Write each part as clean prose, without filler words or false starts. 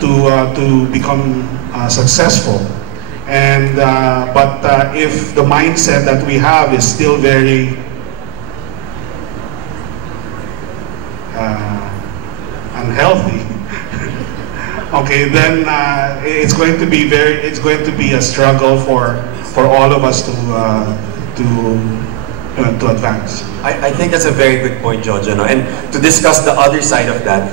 to become successful. And but if the mindset that we have is still very unhealthy, okay, then it's going to be a struggle for all of us to advance. I think that's a very good point, Jojo. No? And to discuss the other side of that,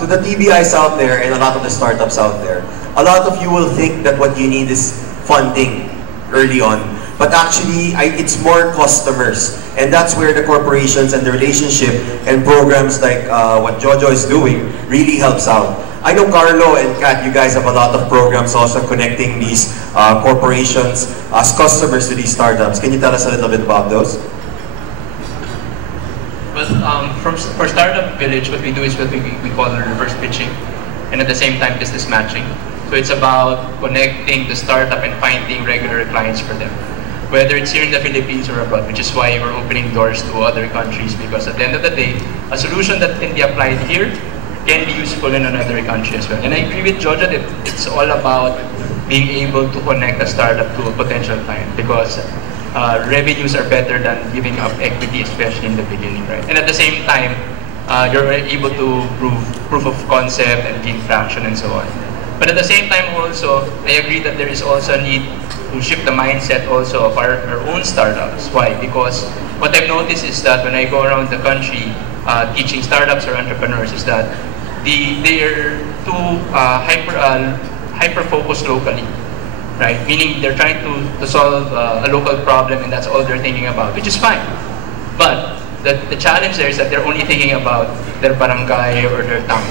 to the TBIs out there and a lot of the startups out there, a lot of you will think that what you need is funding early on. But actually, it's more customers. And that's where the corporations and the relationship and programs like what Jojo is doing really helps out. I know Carlo and Kat, you guys have a lot of programs also connecting these corporations as customers to these startups. Can you tell us a little bit about those? Well, for Startup Village, what we do is what we call reverse pitching, and at the same time business matching. So it's about connecting the startup and finding regular clients for them, whether it's here in the Philippines or abroad, which is why we're opening doors to other countries, because at the end of the day, a solution that can be applied here can be useful in another country as well. And I agree with Jojo that it's all about being able to connect a startup to a potential client, because revenues are better than giving up equity, especially in the beginning, right? And at the same time, you're able to prove proof of concept and gain traction and so on. But at the same time also, I agree that there is also a need to shift the mindset also of our own startups. Why? Because what I've noticed is that when I go around the country teaching startups or entrepreneurs is that they are too hyper-focused locally, right? Meaning they're trying to solve a local problem and that's all they're thinking about, which is fine. But the challenge there is that they're only thinking about their barangay or their town.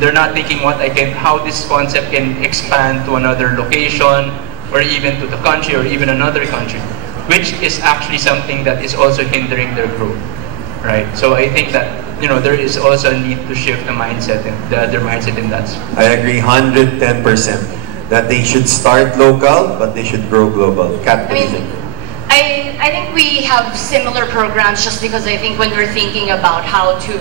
They're not thinking how this concept can expand to another location or even to the country or even another country, which is actually something that is also hindering their growth, right? So I think that there is also a need to shift the mindset and their mindset in that. I agree 110% that they should start local, but they should grow global. Kat, what do you think? I think we have similar programs, just because I think when we're thinking about how to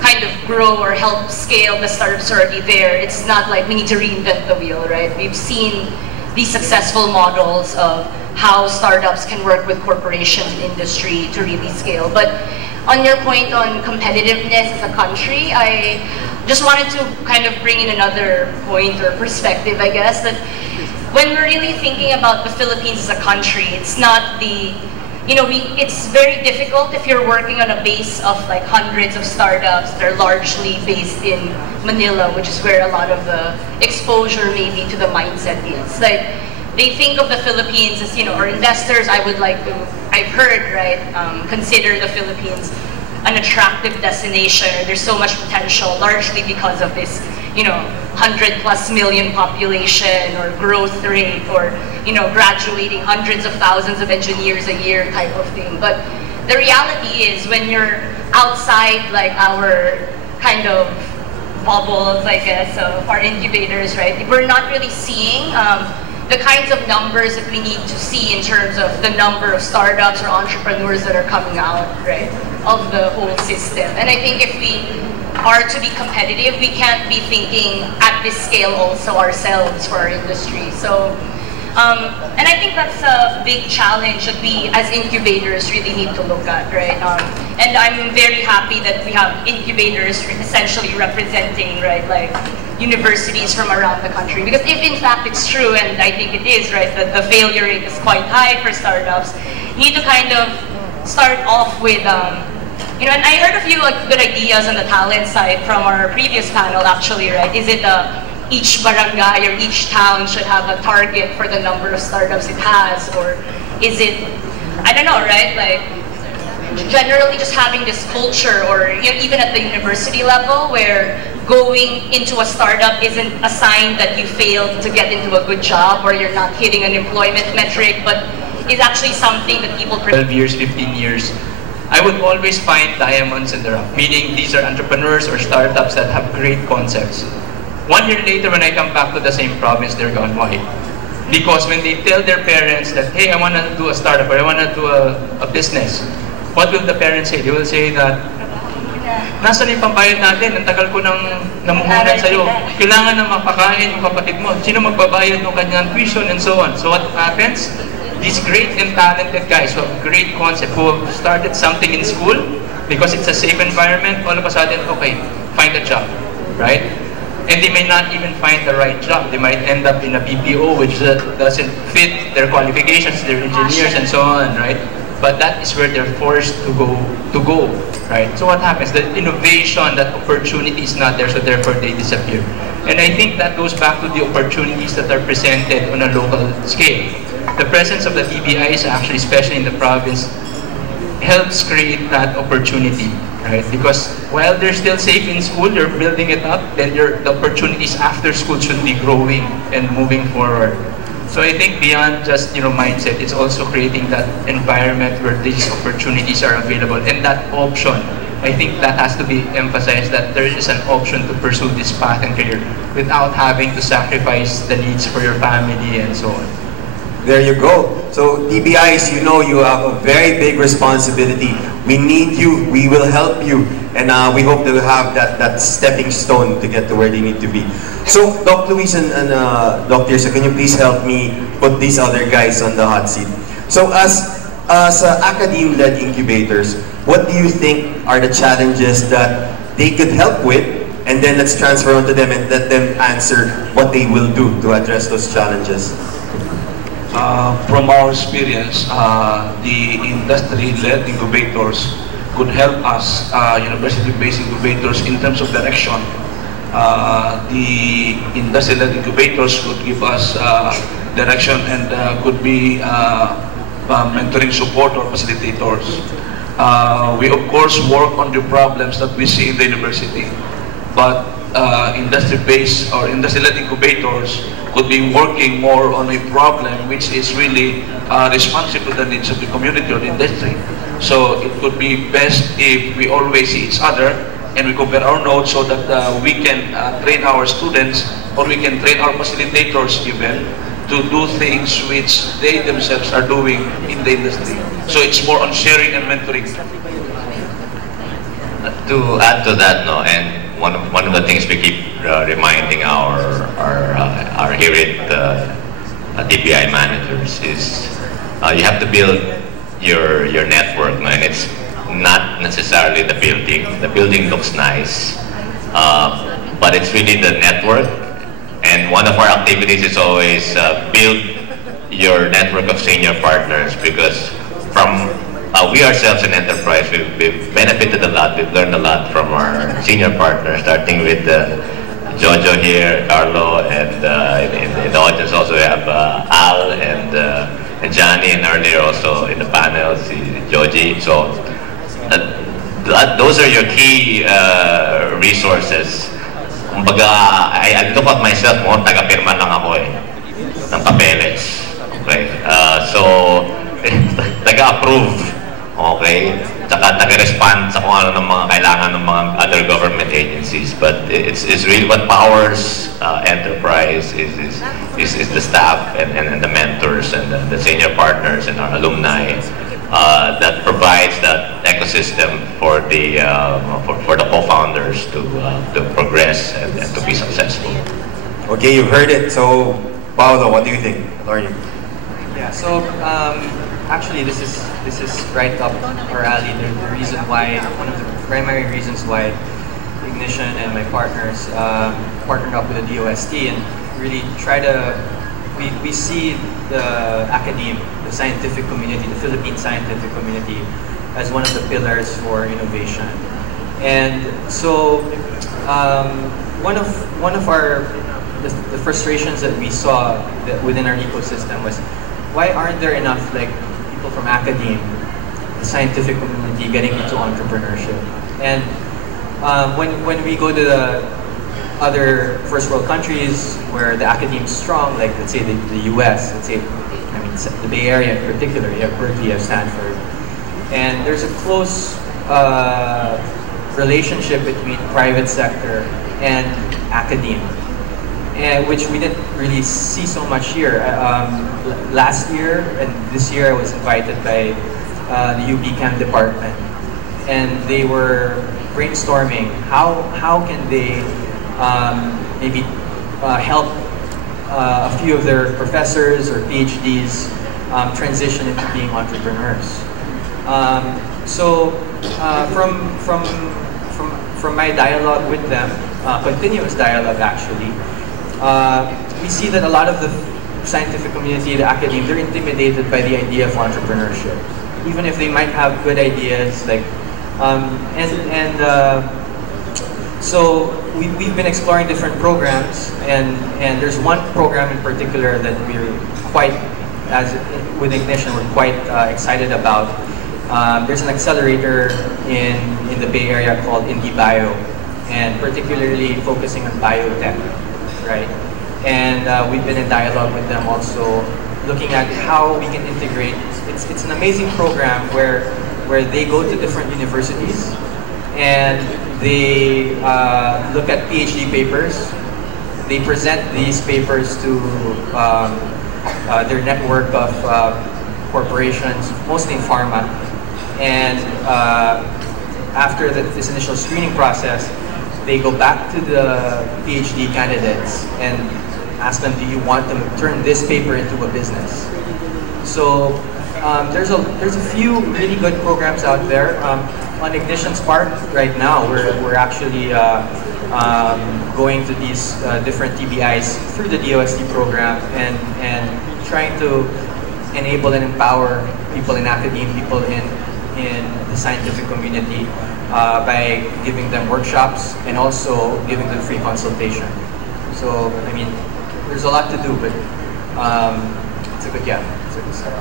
kind of grow or help scale the startups already there, it's not like we need to reinvent the wheel, right? We've seen these successful models of how startups can work with corporations and industry to really scale. But on your point on competitiveness as a country, I just wanted to kind of bring in another point or perspective, I guess, that when we're really thinking about the Philippines as a country, it's not it's very difficult if you're working on a base of like hundreds of startups that are largely based in Manila, which is where a lot of the exposure maybe to the mindset is. Like, they think of the Philippines as, or investors, I've heard, right, consider the Philippines an attractive destination, or there's so much potential, largely because of this, 100+ million population or growth rate, or, graduating hundreds of thousands of engineers a year type of thing. But the reality is, when you're outside like our kind of bubbles, I guess, of our incubators, right, we're not really seeing the kinds of numbers that we need to see in terms of the number of startups or entrepreneurs that are coming out, right, of the whole system. And I think if we are to be competitive, we can't be thinking at this scale also ourselves for our industry. So, and I think that's a big challenge that we as incubators really need to look at, right? And I'm very happy that we have incubators essentially representing, right, like universities from around the country. Because if in fact it's true, and I think it is, right, that the failure rate is quite high for startups, you need to kind of start off with, and I heard a few good ideas on the talent side from our previous panel actually, right? Is it each barangay or each town should have a target for the number of startups it has, or is it, I don't know, right? Like, generally just having this culture, or even at the university level, where going into a startup isn't a sign that you failed to get into a good job or you're not hitting an employment metric, but is actually something that people 12 years, 15 years, I would always find diamonds in the rough, meaning these are entrepreneurs or startups that have great concepts. 1 year later, when I come back to the same province, they're gone. Why? Because when they tell their parents that, hey, I want to do a startup or I want to do a business, what will the parents say? They will say that Nasaan yung pambayad natin? Ang tagal ko nang namuhunan sa'yo. Kailangan na mapakain yung kapatid mo. Sino magbabayad ng kanyang tuition and so on? So what happens? These great and talented guys who have great concept, who have started something in school because it's a safe environment, all of a sudden, okay, find a job, right? And they may not even find the right job. They might end up in a BPO which doesn't fit their qualifications, their engineers and so on, right? But that is where they're forced to go, right? So what happens? The innovation, that opportunity is not there, so therefore they disappear. And I think that goes back to the opportunities that are presented on a local scale. The presence of the TBIs actually, especially in the province, helps create that opportunity, right? Because while they're still safe in school, you're building it up, then the opportunities after school should be growing and moving forward. So I think beyond just mindset, it's also creating that environment where these opportunities are available, and that option. I think that has to be emphasized, that there is an option to pursue this path and career without having to sacrifice the needs for your family and so on. There you go. So TBIs, you have a very big responsibility. We need you. We will help you. And we hope to have that stepping stone to get to where they need to be. So Doc Luis and Doc Tirsa, can you please help me put these other guys on the hot seat? So as academe-led incubators, what do you think are the challenges that they could help with? And then let's transfer onto them and let them answer what they will do to address those challenges. From our experience, the industry-led incubators could help us, university-based incubators, in terms of direction. The industry-led incubators could give us direction and could be mentoring support or facilitators. We of course work on the problems that we see in the university, but industry-based or industry-led incubators could be working more on a problem which is really responsive to the needs of the community or the industry. So it could be best if we always see each other and we compare our notes so that we can train our students, or we can train our facilitators even, to do things which they themselves are doing in the industry. So it's more on sharing and mentoring. To add to that, and one of the things we keep reminding our here at DPI managers is you have to build your network, and it's not necessarily the building. The building looks nice, but it's really the network. And one of our activities is always build your network of senior partners, because from we ourselves in enterprise, we've benefited a lot. We've learned a lot from our senior partners, starting with Jojo here, Carlo, and in the audience also we have Al and Johnny, and earlier also in the panel, Joji. So those are your key resources. Kumbaga, I look at myself, taga-pirma lang ako ng papeles. Okay? So, taga-approve. Okay? Tsaka taga-respond sa kung ano ng mga kailangan ng mga other government agencies. But it's really what powers enterprise is the staff and the mentors and the senior partners and our alumni that provides that ecosystem for the co-founders to progress and to be successful. Okay, you've heard it. So, Paolo, what do you think? What are you? Yeah. So actually, this is right up our alley. The reason why, one of the primary reasons why Ignition and my partners partnered up with the DOST and really try to. We see the academe, the scientific community, the Philippine scientific community, as one of the pillars for innovation. And so, one of our the frustrations that we saw within our ecosystem was, why aren't there enough people from academe, the scientific community, getting into entrepreneurship? And when we go to the other first world countries where the academe is strong, like let's say the US, let's say, the Bay Area in particular, you have Berkeley, you have Stanford, and there's a close relationship between private sector and academe, and which we didn't really see so much here. Last year and this year I was invited by the UB Chem department, and they were brainstorming how can they maybe help a few of their professors or PhDs transition into being entrepreneurs. From my dialogue with them, continuous dialogue actually, we see that a lot of the scientific community, the academia, they're intimidated by the idea of entrepreneurship. Even if they might have good ideas, like, so we've been exploring different programs, and there's one program in particular that we're quite, with Ignition, we're quite excited about. There's an accelerator in the Bay Area called IndyBio, and particularly focusing on biotech, right? And we've been in dialogue with them also, looking at how we can integrate. It's an amazing program where they go to different universities and they look at PhD papers. They present these papers to their network of corporations, mostly in pharma. And after this initial screening process, they go back to the PhD candidates and ask them, do you want to turn this paper into a business? So there's a few really good programs out there. On Ignition's part, right now, we're actually going to these different TBIs through the DOST program and trying to enable and empower people in academia, people in the scientific community by giving them workshops and also giving them free consultation. So, I mean, there's a lot to do, but it's a good start.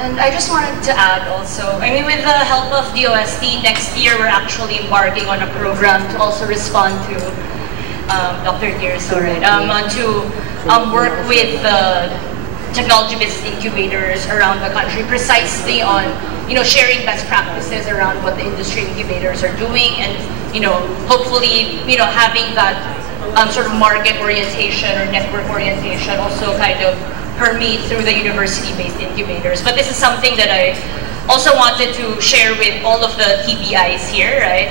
And I just wanted to add also, I mean, with the help of DOST, next year we're actually embarking on a program to also respond to Dr. Tirso, right? To work with the technology business incubators around the country, precisely on, you know, sharing best practices around what the industry incubators are doing, and, you know, hopefully, you know, having that sort of market orientation or network orientation also kind of permeate through the university-based incubators. But this is something that I also wanted to share with all of the TBIs here, right?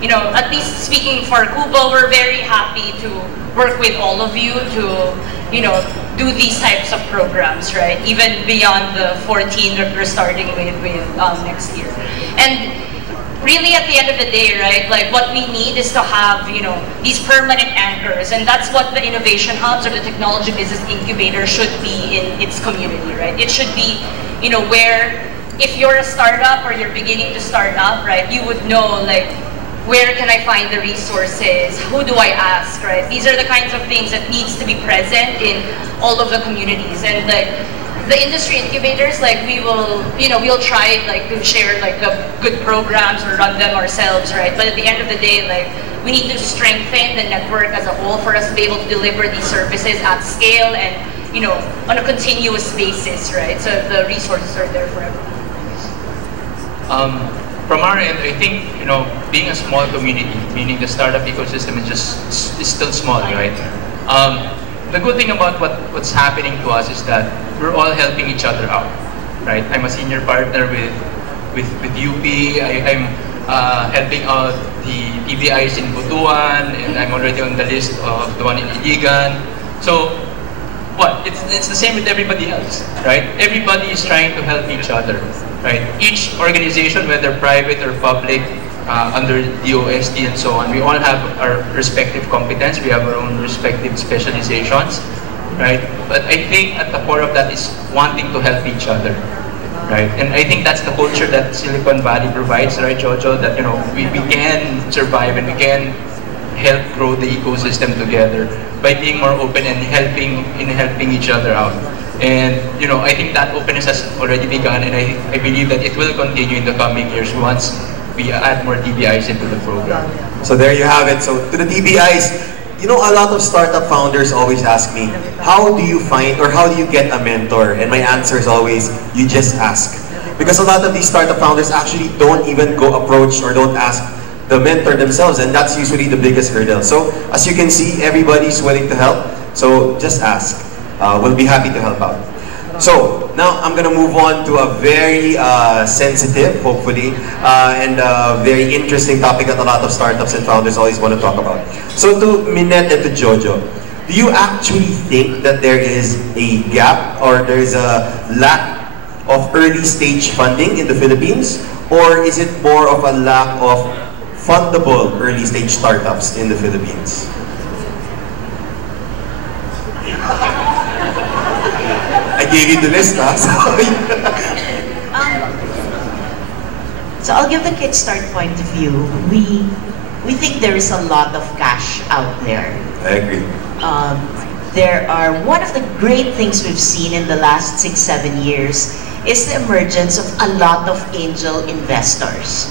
You know, at least speaking for Cuba, we're very happy to work with all of you to, you know, do these types of programs, right? Even beyond the 14 that we're starting with next year. And really, at the end of the day, right, like what we need is to have, you know, these permanent anchors, and that's what the innovation hubs or the technology business incubator should be in its community, right? It should be, you know, where if you're a startup or you're beginning to start up, right, you would know, like, where can I find the resources? Who do I ask, right? These are the kinds of things that needs to be present in all of the communities. And like the industry incubators, like we will, you know, we'll try like to share like the good programs or run them ourselves, right? But at the end of the day, like we need to strengthen the network as a whole for us to be able to deliver these services at scale and, you know, on a continuous basis, right? So the resources are there for everyone. From our end, I think, you know, being a small community, meaning the startup ecosystem is still small, right? The good thing about what's happening to us is that we're all helping each other out, right? I'm a senior partner with UP. I'm helping out the TBIs in Butuan, and I'm already on the list of the one in Iligan. So, what? It's the same with everybody else, right? Everybody is trying to help each other, right? Each organization, whether private or public, under DOST and so on, we all have our respective competence. We have our own respective specializations, right? But I think at the core of that is wanting to help each other, right? And I think that's the culture that Silicon Valley provides, right, Jojo? That, you know, we can survive and we can help grow the ecosystem together by being more open and helping each other out. And, you know, I think that openness has already begun, and I believe that it will continue in the coming years once we add more TBIs into the program. So there you have it. So to the TBIs, you know, a lot of startup founders always ask me, how do you find or how do you get a mentor? And my answer is always, you just ask. Because a lot of these startup founders actually don't even go approach or don't ask the mentor themselves, and that's usually the biggest hurdle. So as you can see, everybody's willing to help. So just ask. We'll be happy to help out. So, now I'm gonna move on to a very sensitive, hopefully, and very interesting topic that a lot of startups and founders always want to talk about. So to Minette and to Jojo, do you actually think that there is a gap or there is a lack of early stage funding in the Philippines? Or is it more of a lack of fundable early stage startups in the Philippines? I gave you the list, huh? So I'll give the Kickstart point of view. We think there is a lot of cash out there. I agree. One of the great things we've seen in the last 6-7 years is the emergence of a lot of angel investors.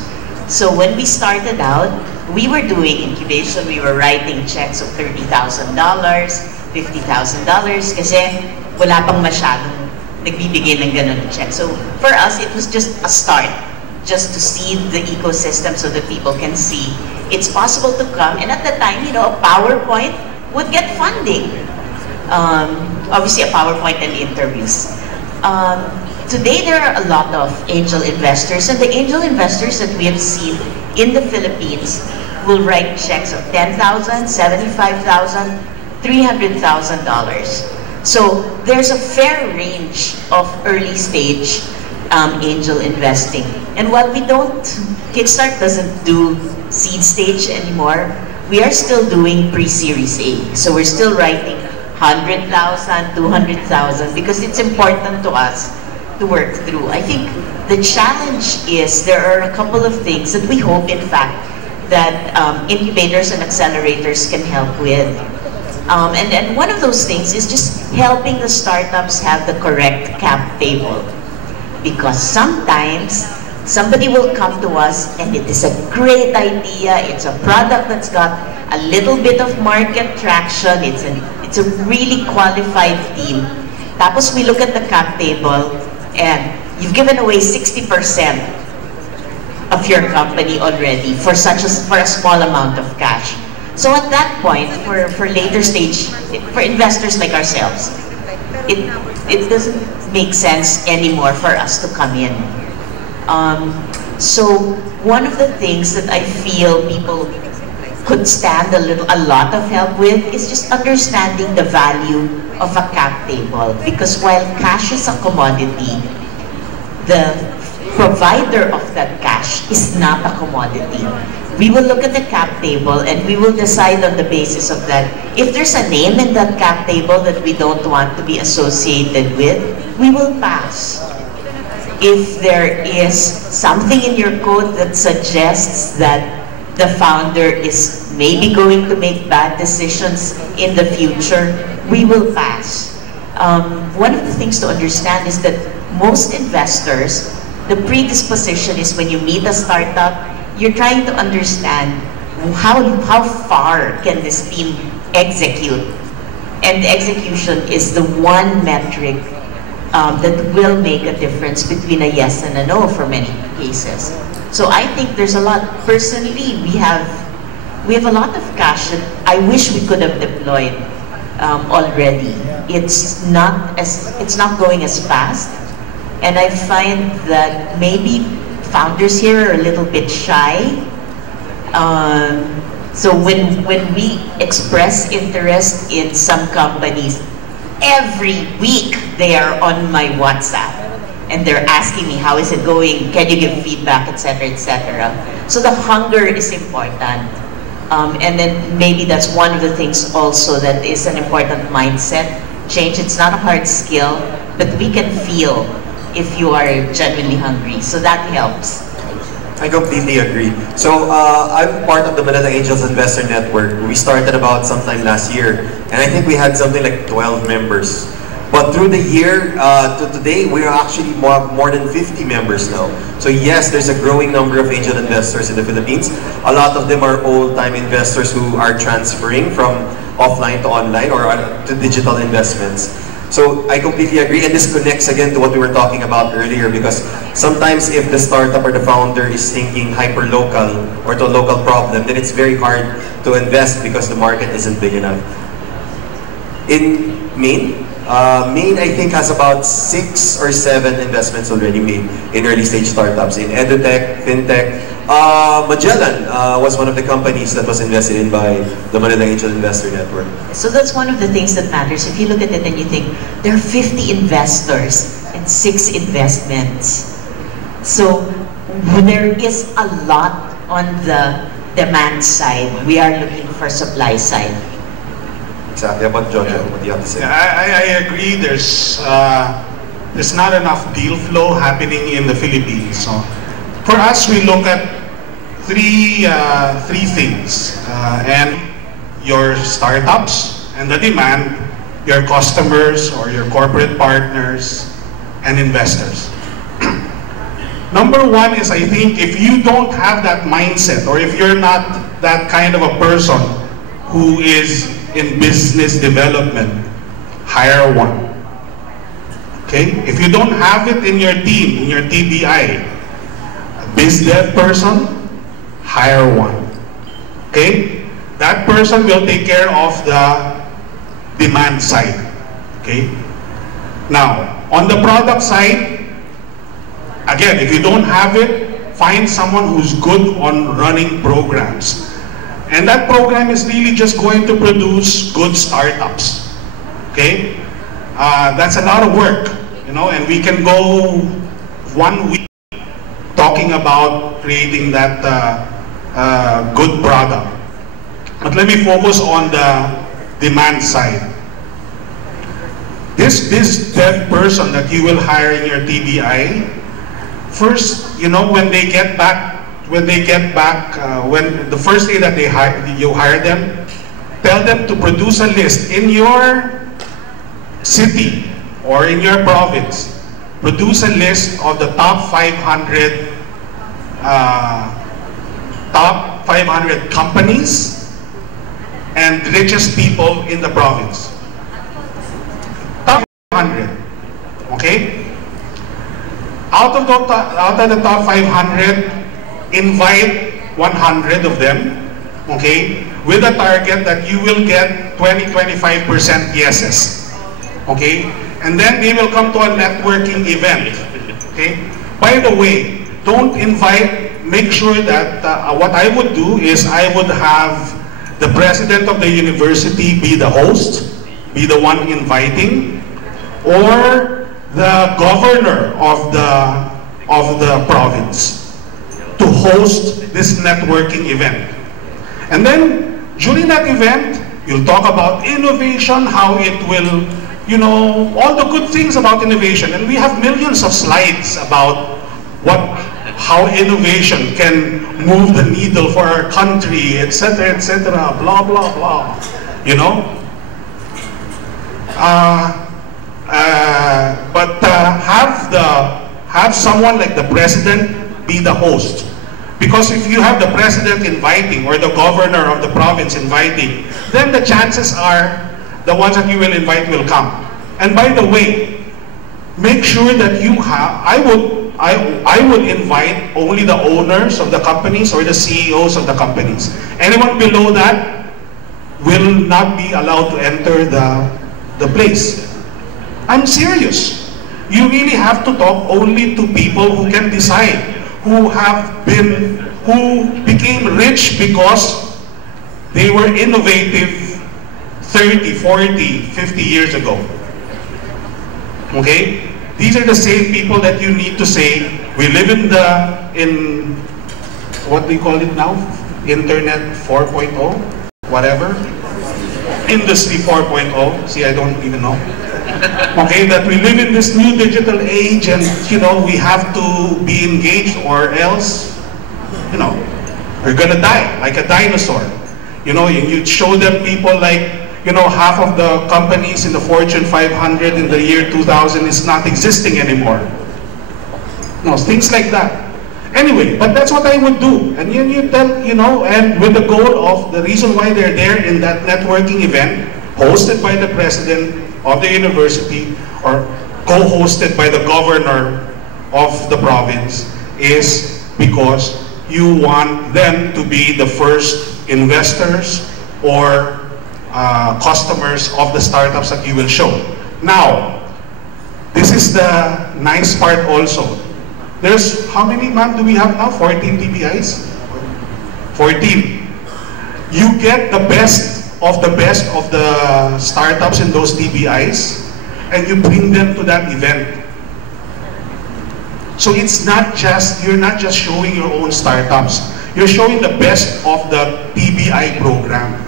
So when we started out, we were doing incubation, we were writing checks of $30,000, $50,000 kasi wala pang masyadong nagbibigay ng ganun check. So for us, it was just a start, just to seed the ecosystem so that people can see it's possible to come. And at the time, you know, a PowerPoint would get funding. Obviously, a PowerPoint and interviews. Today, there are a lot of angel investors, and the angel investors that we have seen in the Philippines will write checks of $10,000, $75,000, $300,000. So there's a fair range of early stage angel investing. And while Kickstart doesn't do seed stage anymore, we are still doing pre-series A. So we're still writing 100,000, 200,000 because it's important to us to work through. I think the challenge is there are a couple of things that we hope, in fact, that incubators and accelerators can help with. And one of those things is just helping the startups have the correct cap table. Because sometimes somebody will come to us and it is a great idea, it's a product that's got a little bit of market traction, it's a really qualified team. Tapos we look at the cap table and you've given away 60% of your company already for a small amount of cash. So at that point, for later stage, for investors like ourselves, it doesn't make sense anymore for us to come in. So one of the things that I feel people could stand a lot of help with is just understanding the value of a cap table. Because while cash is a commodity, the provider of that cash is not a commodity. We will look at the cap table and we will decide on the basis of that. If there's a name in that cap table that we don't want to be associated with, we will pass. If there is something in your code that suggests that the founder is maybe going to make bad decisions in the future, we will pass. One of the things to understand is that most investors, the predisposition is when you meet a startup, you're trying to understand how far can this team execute. And the execution is the one metric that will make a difference between a yes and a no for many cases. So I think there's a lot. Personally, we have a lot of cash that I wish we could have deployed already. It's not going as fast, and I find that maybe founders here are a little bit shy. So when we express interest in some companies, every week they are on my WhatsApp and they're asking me, how is it going? Can you give feedback, etc., etc. So the hunger is important. And then maybe that's one of the things also that is an important mindset change. It's not a hard skill, but we can feel if you are genuinely hungry. So that helps. I completely agree. So I'm part of the Manila Angels Investor Network. We started about sometime last year, and I think we had something like 12 members. But through the year to today, we are actually more than 50 members now. So yes, there's a growing number of angel investors in the Philippines. A lot of them are old-time investors who are transferring from offline to online or to digital investments. So I completely agree, and this connects again to what we were talking about earlier, because sometimes if the startup or the founder is thinking hyper-local or to a local problem, then it's very hard to invest because the market isn't big enough. In Maine, Maine, I think, has about 6 or 7 investments already made in early stage startups in edutech, fintech. Magellan was one of the companies that was invested in by the Manila Angel Investor Network. So that's one of the things that matters. If you look at it and you think, there are 50 investors and 6 investments. So there is a lot on the demand side. We are looking for supply side. Exactly. About Jojo, what do you have to say? I agree. There's not enough deal flow happening in the Philippines. So for us, we look at three things, and your startups and the demand, your customers or your corporate partners, and investors. Number one is, I think, if you don't have that mindset, or if you're not that kind of a person who is in business development, hire one. Okay? If you don't have it in your team, in your TBI, a biz dev person, hire one. Okay? That person will take care of the demand side. Okay? Now, on the product side, again, if you don't have it, find someone who's good on running programs. And that program is really just going to produce good startups. Okay? That's a lot of work, you know, and we can go 1 week talking about creating that good product. But let me focus on the demand side. This dev person that you will hire in your TBI, first, you know, when the first day that you hire them, tell them to produce a list in your city or in your province. Produce a list of the top 500 companies and richest people in the province. Top 500, okay? Out of the top 500, invite 100 of them, okay, with a target that you will get 20-25% yeses, okay? And then they will come to a networking event, okay? By the way, don't invite, make sure that what I would do is I would have the president of the university be the host, be the one inviting, or the governor of the province to host this networking event. And then during that event, you'll talk about innovation, how it will, you know, all the good things about innovation. And we have millions of slides about how innovation can move the needle for our country, etc., blah, blah, blah, you know? Have someone like the president be the host. Because if you have the president inviting or the governor of the province inviting, then the chances are the ones that you will invite will come. And by the way, make sure that you have, I would invite only the owners of the companies or the CEOs of the companies. Anyone below that will not be allowed to enter the place. I'm serious. You really have to talk only to people who can decide, who became rich because they were innovative 30, 40, 50 years ago. Okay? These are the same people that you need to say, we live in what do you call it now? Internet 4.0? Whatever? Industry 4.0. See, I don't even know. Okay, that we live in this new digital age and, you know, we have to be engaged or else, you know, we're gonna die like a dinosaur. You know, you show them people like, you know, half of the companies in the Fortune 500 in the year 2000 is not existing anymore. No, things like that. Anyway, but that's what I would do. And you tell, you know, and with the goal of the reason why they're there in that networking event, hosted by the president of the university or co-hosted by the governor of the province, is because you want them to be the first investors or customers of the startups that you will show. Now, this is the nice part also. There's, how many, ma'am, do we have now? 14 TBIs? 14. You get the best of the startups in those TBIs, and you bring them to that event. So it's not just, you're not just showing your own startups. You're showing the best of the TBI program.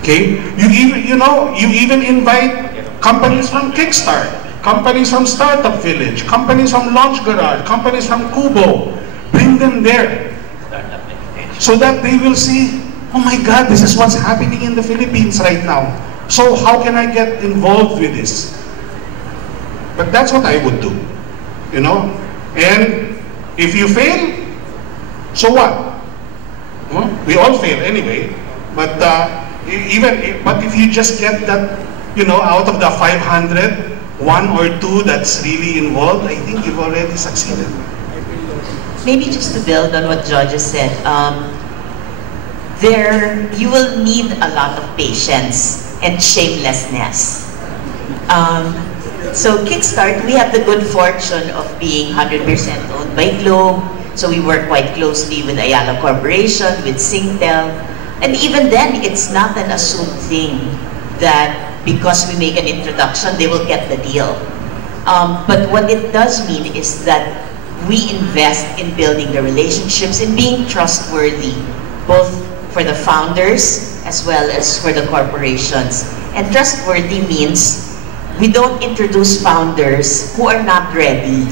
Okay? You even invite companies from Kickstart, companies from Startup Village, companies from Launch Garage, companies from Kubo. Bring them there. So that they will see, oh my God, this is what's happening in the Philippines right now. So how can I get involved with this? But that's what I would do. You know? And if you fail, so what? Well, we all fail anyway. But but if you just get that, you know, out of the 500, 1 or 2 that's really involved, I think you've already succeeded. Maybe just to build on what George has said, you will need a lot of patience and shamelessness. So Kickstart, we have the good fortune of being 100% owned by Globe. So we work quite closely with Ayala Corporation, with Singtel. And even then, it's not an assumed thing that because we make an introduction, they will get the deal. But what it does mean is that we invest in building the relationships and being trustworthy, both for the founders as well as for the corporations. And trustworthy means we don't introduce founders who are not ready.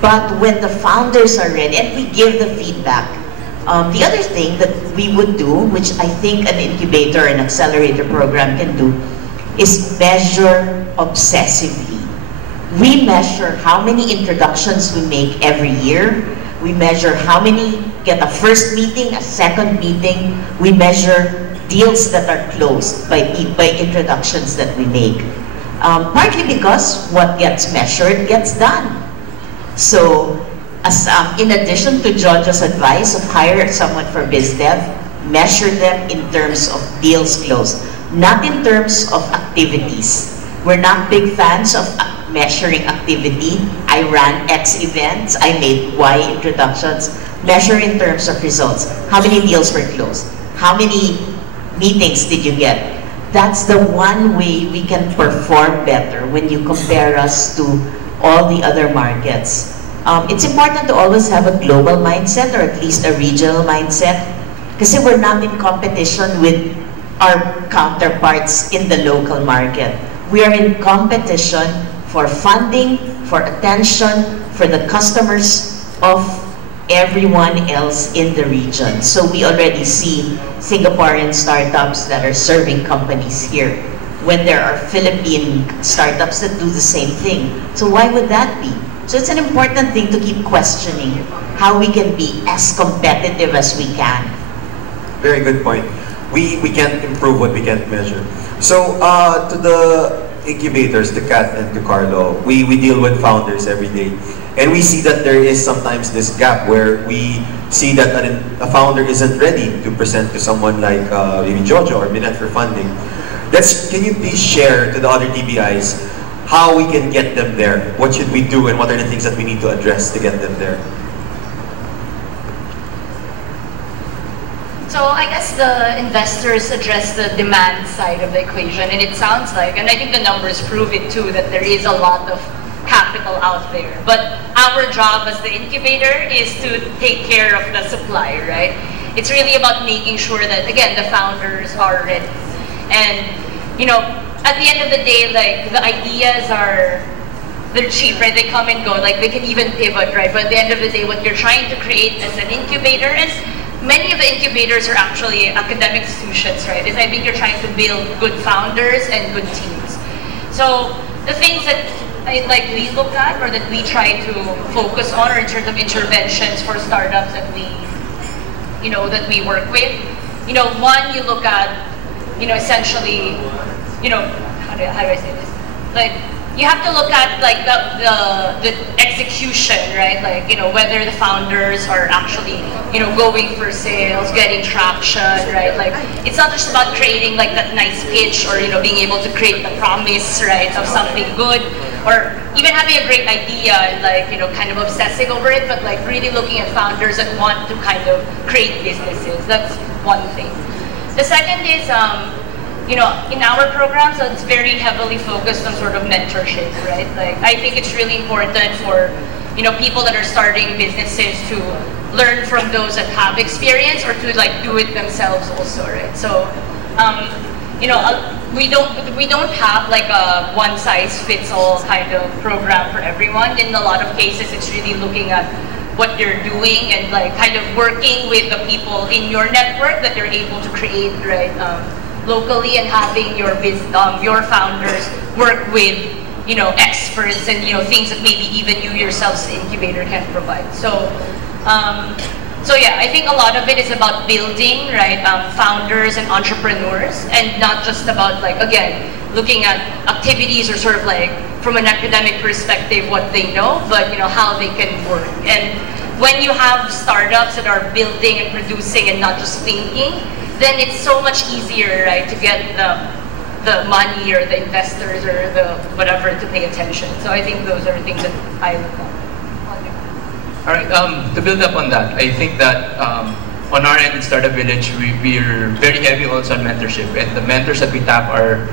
But when the founders are ready, and we give the feedback. The other thing that we would do, which I think an incubator and accelerator program can do, is measure obsessively. We measure how many introductions we make every year. We measure how many get a first meeting, a second meeting. We measure deals that are closed by introductions that we make. Partly because what gets measured gets done. So, in addition to George's advice of hire someone for BizDev, measure them in terms of deals closed, not in terms of activities. We're not big fans of measuring activity. I ran X events, I made Y introductions. Measure in terms of results. How many deals were closed? How many meetings did you get? That's the one way we can perform better when you compare us to all the other markets. It's important to always have a global mindset, or at least a regional mindset, because we're not in competition with our counterparts in the local market. We are in competition for funding, for attention, for the customers of everyone else in the region. So we already see Singaporean startups that are serving companies here, when there are Philippine startups that do the same thing. So why would that be? So it's an important thing to keep questioning how we can be as competitive as we can. Very good point. We can't improve what we can't measure. So to the incubators, to Kat and to Carlo, we deal with founders every day. And we see that there is sometimes this gap where we see that a founder isn't ready to present to someone like maybe Jojo or Minette for funding. Can you please share to the other TBIs how we can get them there? What should we do and what are the things that we need to address to get them there? So I guess the investors address the demand side of the equation, and it sounds like, and I think the numbers prove it too, that there is a lot of capital out there. But our job as the incubator is to take care of the supply, right? It's really about making sure that, again, the founders are ready. And, you know, at the end of the day, like, the ideas they're cheap, right? They come and go, like, they can even pivot, right? But at the end of the day, what you're trying to create as an incubator, and many of the incubators are actually academic institutions, right? Is I think you're trying to build good founders and good teams. So the things that we look at, or that we try to focus on, or in terms of interventions for startups that we work with, one, you look at, essentially, how do I say this? Like, you have to look at like the execution, right? Like, you know, whether the founders are actually, you know, going for sales, getting traction, right? Like, it's not just about creating like that nice pitch or, you know, being able to create the promise, right, of something good, or even having a great idea and like, you know, kind of obsessing over it, but like really looking at founders that want to kind of create businesses. That's one thing. The second is, you know, in our programs, it's very heavily focused on sort of mentorship, right? Like, I think it's really important for, you know, people that are starting businesses to learn from those that have experience or to like do it themselves also, right? So, you know, we don't have like a one-size-fits-all kind of program for everyone. In a lot of cases, it's really looking at what you're doing and like kind of working with the people in your network that you're able to create, right? Locally, and having your your founders work with, you know, experts and, you know, things that maybe even you yourselves, the incubator, can provide. So, so yeah, I think a lot of it is about building, right, founders and entrepreneurs, and not just about like, again, looking at activities or sort of like from an academic perspective what they know, but, you know, how they can work. And when you have startups that are building and producing and not just thinking, then it's so much easier, right, to get the money or the investors or the whatever to pay attention. So I think those are things that I look at. All right, to build up on that, I think that on our end in Startup Village, we're very heavy also on mentorship. And the mentors that we tap are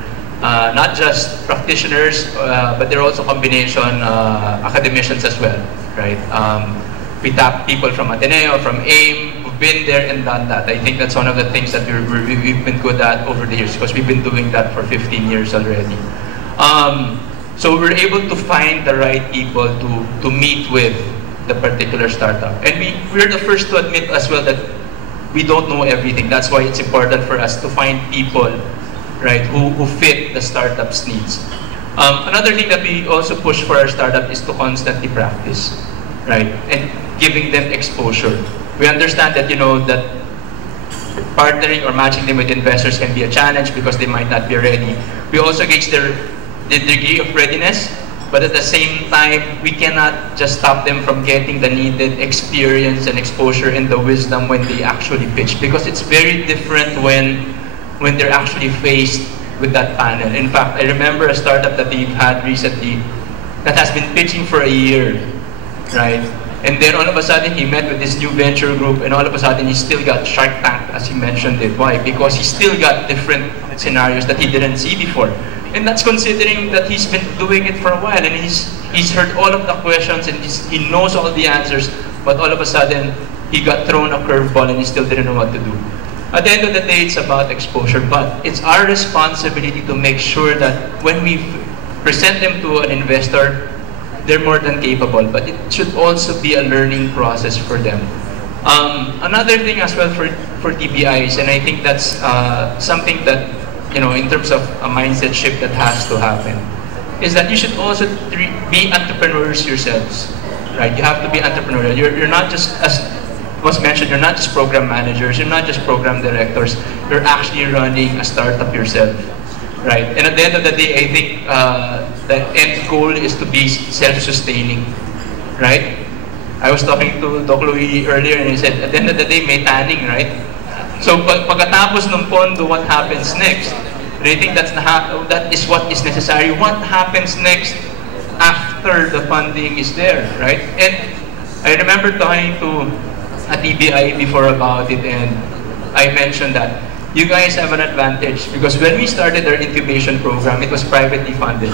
not just practitioners, but they're also combination academicians as well, right? We tap people from Ateneo, from AIM, who've been there and done that. I think that's one of the things that we've been good at over the years, because we've been doing that for 15 years already. So we're able to find the right people to meet with the particular startup. And we're the first to admit as well that we don't know everything. That's why it's important for us to find people, right, who fit the startup's needs. Another thing that we also push for our startup is to constantly practice, right, and giving them exposure. We understand that, you know, that partnering or matching them with investors can be a challenge because they might not be ready. We also gauge the degree of readiness, but at the same time, we cannot just stop them from getting the needed experience and exposure and the wisdom when they actually pitch, because it's very different when they're actually faced with that panel. In fact, I remember a startup that we've had recently that has been pitching for a year, right? And then all of a sudden, he met with this new venture group, and all of a sudden, he still got Shark Tank, as he mentioned it. Why? Because he still got different scenarios that he didn't see before. And that's considering that he's been doing it for a while, and he's heard all of the questions, and he knows all the answers, but all of a sudden, he got thrown a curveball, and he still didn't know what to do. At the end of the day, it's about exposure, but it's our responsibility to make sure that when we present them to an investor, they're more than capable, but it should also be a learning process for them. Another thing as well for TBIs, and I think that's something that, you know, in terms of a mindset shift that has to happen, is that you should also be entrepreneurs yourselves, right? You have to be entrepreneurial. You're not just, as was mentioned, you're not just program managers, you're not just program directors, you're actually running a startup yourself, right? And at the end of the day, I think the end goal is to be self-sustaining, right? I was talking to Doc Louie earlier, and he said, at the end of the day, may tanning, right? So pagkatapos ng pondo, what happens next? And I think that is what is necessary. What happens next after the funding is there, right? And I remember talking to a TBI before about it, and I mentioned that you guys have an advantage because when we started our incubation program, it was privately funded,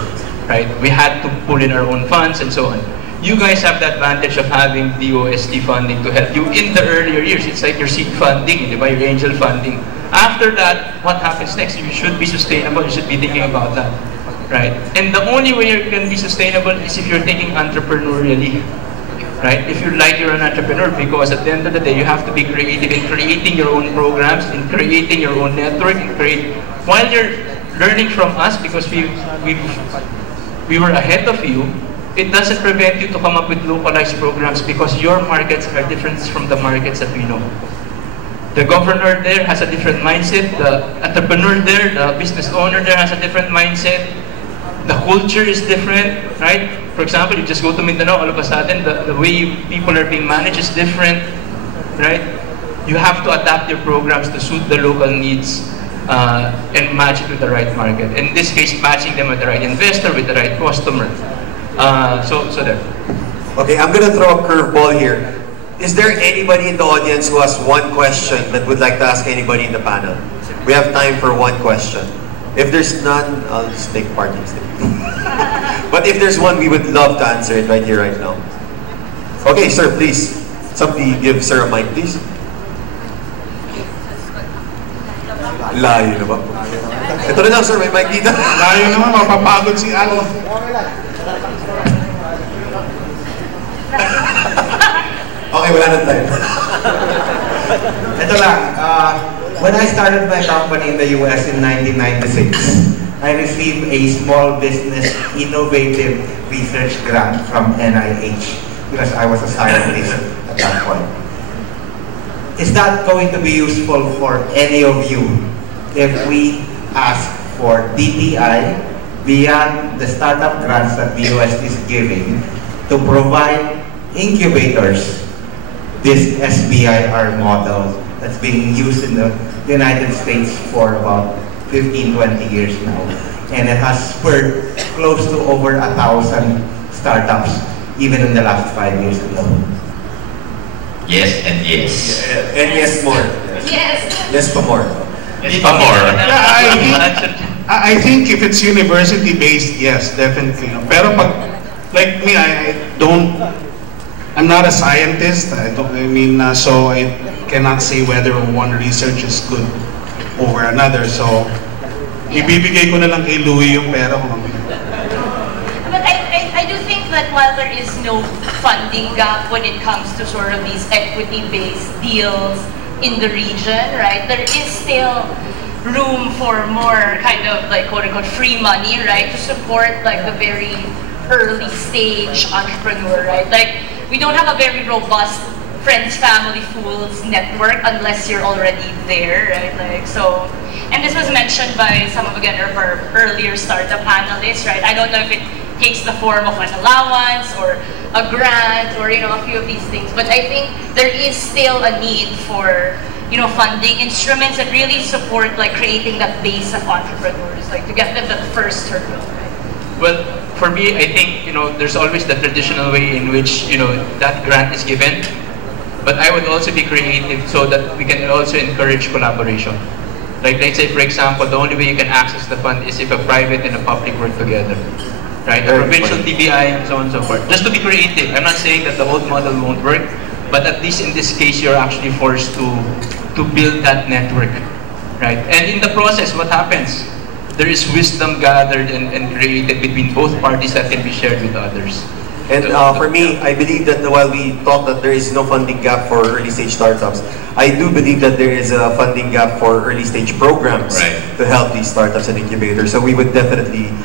right? We had to pull in our own funds and so on. You guys have the advantage of having DOST funding to help you in the earlier years. It's like your seed funding, your angel funding. After that, what happens next? You should be sustainable. You should be thinking about that, right? And the only way you can be sustainable is if you're thinking entrepreneurially, right? If you're an entrepreneur, because at the end of the day, you have to be creative in creating your own programs, in creating your own network, while you're learning from us, because we were ahead of you. It doesn't prevent you to come up with localized programs because your markets are different from the markets that we know. The governor there has a different mindset. The entrepreneur there, the business owner there has a different mindset. the culture is different, right? For example, you just go to Mindanao, all of a sudden, the way people are being managed is different, right? You have to adapt your programs to suit the local needs and match it with the right market. In this case, matching them with the right investor, with the right customer. So there. Okay, I'm gonna throw a curveball here. Is there anybody in the audience who has one question that would like to ask anybody in the panel? We have time for one question. If there's none, I'll just take part instead. But if there's one, we would love to answer it right here, right now. Okay, sir, please. Somebody give sir a mic, please. Layo na ba? Ito na lang, sir, may mic dito. Layo naman, mapapagod si Al. Okay, wala na time. Ito lang, when I started my company in the US in 1996, I received a small business innovative research grant from NIH because I was a scientist at that point. Is that going to be useful for any of you if we ask for DTI beyond the startup grants that the US is giving to provide incubators, this SBIR model that's being used in the United States for about 15-20 years now, and it has spurred close to over 1,000 startups even in the last 5 years alone. Yes and yes. And yes, more. Yes. Yes, pa more. Yes, pa more. I think if it's university-based, yes, definitely. Pero pag, like me, I'm not a scientist. So I cannot say whether one research is good over another. So, ibibigay ko na lang kay Louie yung pera ko. But I do think that while there is no funding gap when it comes to sort of these equity-based deals in the region, right, there is still room for more kind of like quote-unquote free money, right, to support like the very early stage entrepreneur, right? Like, we don't have a very robust friends, family, fools network unless you're already there, right? Like, so, and this was mentioned by some of again of our earlier startup panelists, right? I don't know if it takes the form of an allowance or a grant or a few of these things, but I think there is still a need for funding instruments that really support like creating that base of entrepreneurs, like to get them the first hurdle, right? Well, for me, I think there's always the traditional way in which that grant is given. But I would also be creative so that we can also encourage collaboration. Like, let's say, for example, the only way you can access the fund is if a private and a public work together, right? A provincial TBI and so on and so forth. Just to be creative. I'm not saying that the old model won't work, but at least in this case, you're actually forced to build that network, right? And in the process, what happens? There is wisdom gathered and created between both parties that can be shared with others. And for me, I believe that while we talk that there is no funding gap for early stage startups, I do believe that there is a funding gap for early stage programs to help these startups and incubators. So we would definitely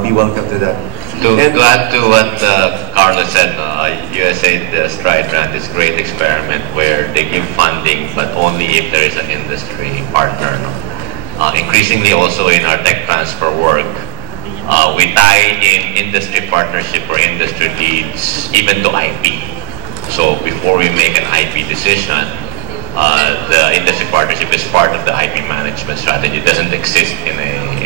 be welcome to that. To add to what Carlos said, USA the Stride Grant is a great experiment where they give funding, but only if there is an industry partner. Increasingly also in our tech transfer work, we tie in industry partnership or industry leads even to IP. So before we make an IP decision, the industry partnership is part of the IP management strategy. It doesn't exist in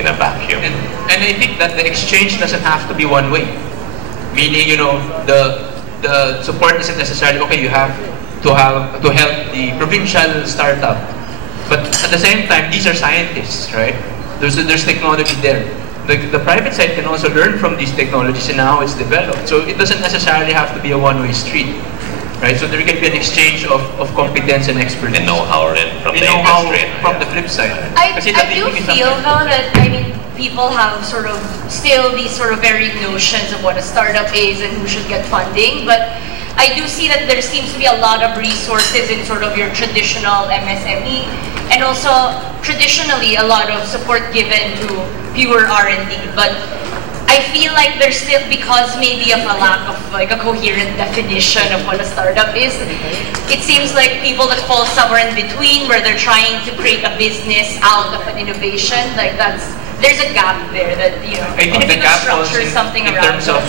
a vacuum. And I think that the exchange doesn't have to be one way. Meaning, the support isn't necessarily okay. You have to help the provincial startup, but at the same time, these are scientists, right? There's technology there. The private side can also learn from these technologies and how it's developed. So it doesn't necessarily have to be a one-way street, right? So there can be an exchange of competence and expertise. And know-how from the industry. From the flip side. I do feel though that people have sort of still these sort of varied notions of what a startup is and who should get funding, but I do see that there seems to be a lot of resources in sort of your traditional MSME, and also traditionally a lot of support given to pure R&D. But I feel like there's still, because maybe of a lack of like a coherent definition of what a startup is, it seems like people that fall somewhere in between where they're trying to create a business out of an innovation, like that's there's a gap there that, you know, I think the gap falls structure something in around terms of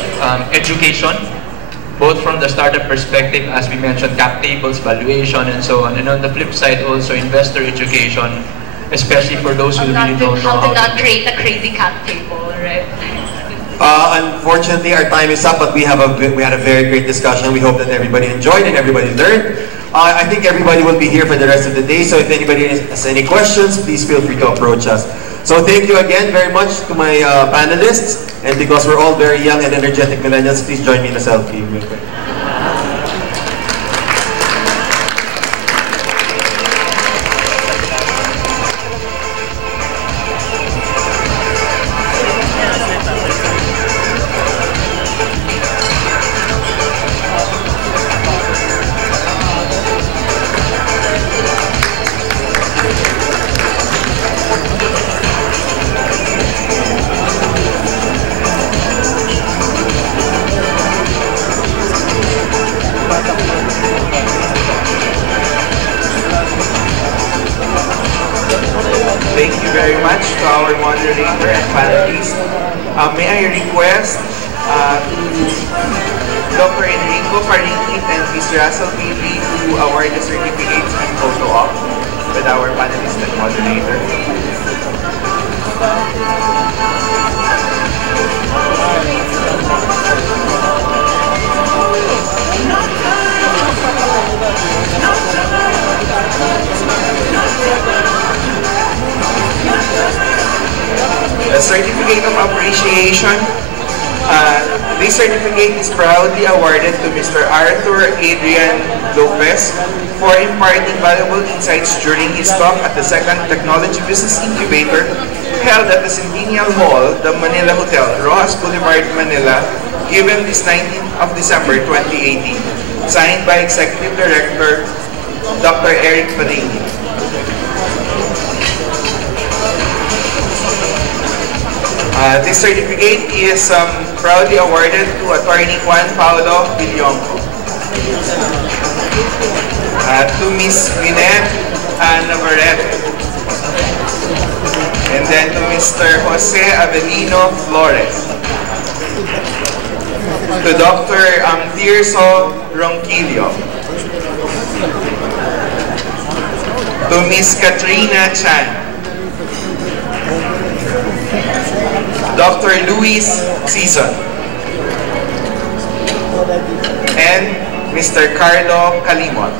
education, both from the startup perspective, as we mentioned, cap tables, valuation, and so on. And on the flip side, also investor education, especially for those who really don't know how to not to create a crazy cap table, right? Unfortunately, our time is up, but we had a very great discussion. We hope that everybody enjoyed and everybody learned. I think everybody will be here for the rest of the day, so if anybody has any questions, please feel free to approach us. So thank you again very much to my panelists, and because we're all very young and energetic millennials, please join me in a selfie real quick. Thank you very much to our moderator and panelists. May I request Dr. Enrico Paringit and Ms. Russell Bailey to award the certificates and photo op with our panelist and moderator. A certificate of appreciation. This certificate is proudly awarded to Mr. Arthur Adrian Lopez for imparting valuable insights during his talk at the second Technology Business Incubator held at the Centennial Mall, the Manila Hotel, Rojas Boulevard, Manila, given this 19th of December 2018. Signed by Executive Director Dr. Eric Padini. This certificate is proudly awarded to Attorney Juan Paulo Villonco. To Ms. Minette Navarrete. And then to Mr. Jose Avelino Flores. To Dr. Tirso Ronquillo. To Ms. Katrina Chan. Dr. Luis Season. And Mr. Carlo Calimon.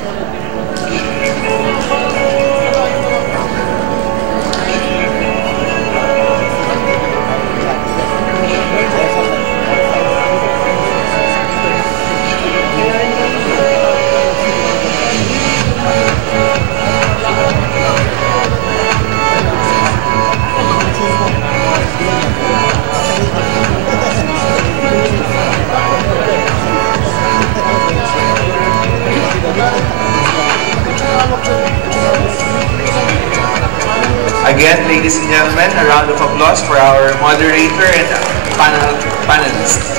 Again, ladies and gentlemen, a round of applause for our moderator and panelists.